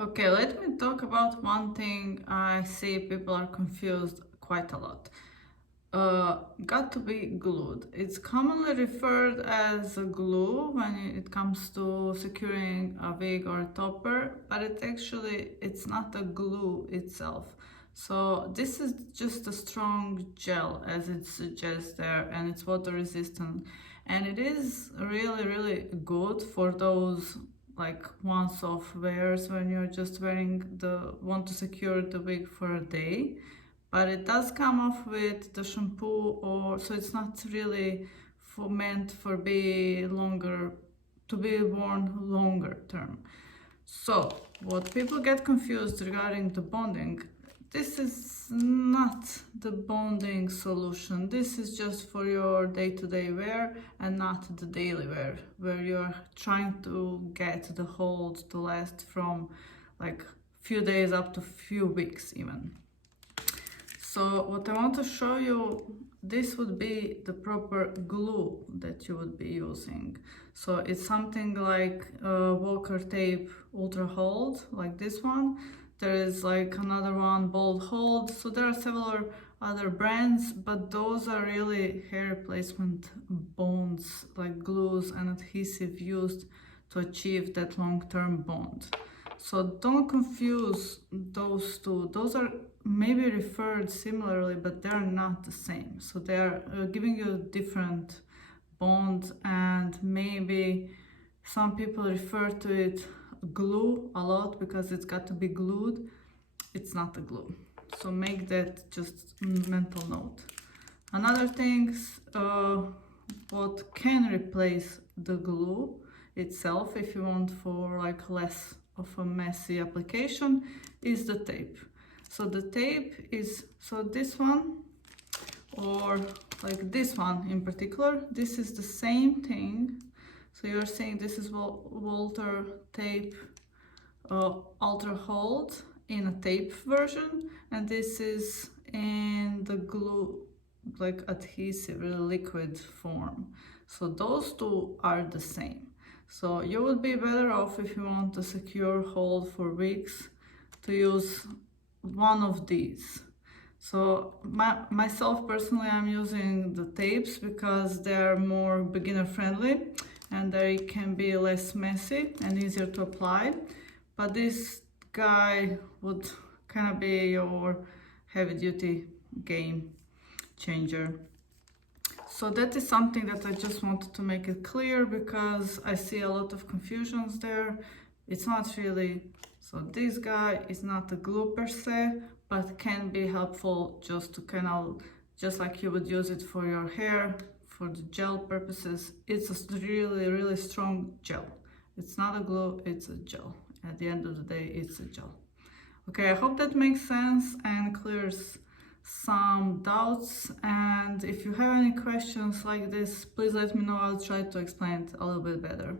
Okay, let me talk about one thing I see people are confused quite a lot. Got2Be Glued. It's commonly referred as a glue when it comes to securing a wig or a topper, but it's not a glue itself. So this is just a strong gel as it suggests there, and it's water resistant, and it is really good for those like once-off wears when you're just want to secure the wig for a day. But it does come off with the shampoo, or so it's not really meant for to be worn longer term. So what people get confused regarding the bonding, this is not the bonding solution. This is just for your day-to-day wear and not the daily wear, where you're trying to get the hold to last from like few days up to few weeks even. So what I want to show you, this would be the proper glue that you would be using. So it's something like Walker Tape Ultra Hold, like this one. There is like another one, Bold Hold. So there are several other brands, but those are really hair replacement bonds, like glues and adhesive used to achieve that long-term bond. So don't confuse those two. Those are maybe referred similarly, but they're not the same. So they're giving you a different bond, and maybe some people refer to it glue a lot because it's got to be glued. It's not a glue. So make that just mental note. Another thing, what can replace the glue itself if you want for like less of a messy application is the tape. So the tape is, so this one, or like this one in particular, this is the same thing. So you're saying this is Walter Tape Ultra Hold in a tape version, and this is in the glue, like adhesive, liquid form. So those two are the same. So you would be better off if you want a secure hold for wigs to use one of these. So myself personally, I'm using the tapes because they're more beginner friendly and they can be less messy and easier to apply. But this guy would kind of be your heavy duty game changer. So that is something that I just wanted to make it clear because I see a lot of confusions there. It's not really, so this guy is not a glue per se, but can be helpful just to kind of, just like you would use it for your hair, for the gel purposes. It's a really strong gel. It's not a glue, it's a gel. At the end of the day, it's a gel. Okay, I hope that makes sense and clears some doubts, and if you have any questions like this, please let me know. I'll try to explain it a little bit better.